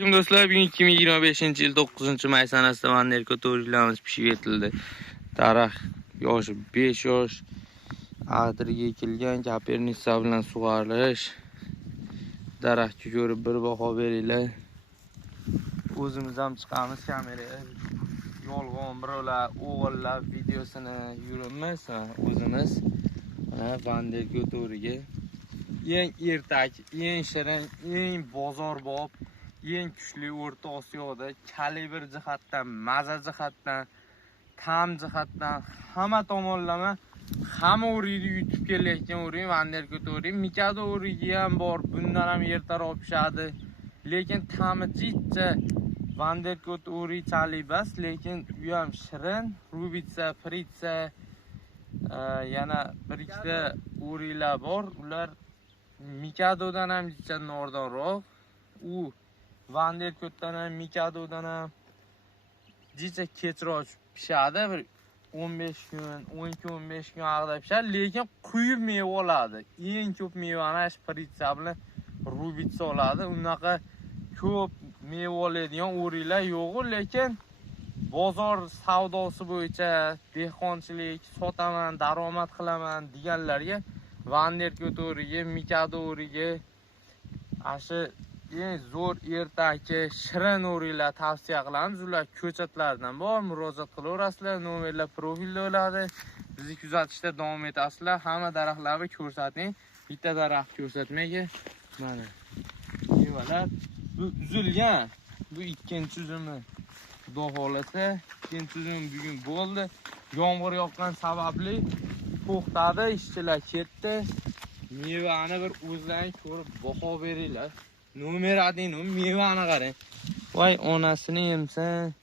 Assalomu do'stlar, bugun 2025-yil 9-may sanasida Vanderko to'rilarimiz pishib yetildi. Daraxt yoshi 5 yosh, ag'diriga ekilgan, kapernitsa bilan sug'orish. Daraxtga ko'rib bir baho beringlar. O'zimiz ham chiqamiz kameraga. Yolg'on birovlar o'g'illab videosini yurimiz, o'zimiz mana Vanderko to'riga eng ertak, eng shirin, eng bozorbob, eng kuchli O'rta Osiyoda kalibr jihatdan, maza jihatdan, ta'm jihatdan hamma tomonlama hamma o'rida yutib kelayotgan o'rin Vanderko to'ri. Mikado o'rigi ham bor, bundan ham ertaroq pishadi. Lekin ta'mi jicha Vanderko to'ri chalibas, lekin u ham shirin, rubitsa, fritsa, yana bir ikkita o'rilar bor. Ular Mikadodan ham jicha nordonroq. U Vanderko'dan ham Mikadodan ham jicha kechroq pishadi. Bir 15 kun, 12-15 kun ag'da pishadi, lekin quyib meva oladi. Eng ko'p mevani shpritsa bilan rubitsa oladi. Unaqa ko'p meva oladigan o'rilar yo'q, lekin bozor savdosi bo'yicha dehqonchilik, sotaman, daromad qilaman deganlarga Vanderko to'riga, Mikado o'riga, ashi eng zo'r ertaki, shirin o'rilar tavsiya qilamiz. Ular ko'chatlardan bor, murojaat qilaverasizlar, nomerlar profilda bo'ladi. Bizni kuzatishda davom etasizlar. Hamma daraxtlarni ko'rsating. Bitta daraxt ko'rsatmayga. Mana mevalar bu uzilgan. Bu ikkinchi uzumi. Xudo xolasa, ikkinchi uzum bugun bo'ldi. Yomg'ir yoqqan sababli to'xtadi, ishchilar ketdi. Mevani bir o'zlaring ko'rib baho beringlar. Nomer ading, mevani qarang. Voy onasini yemsan.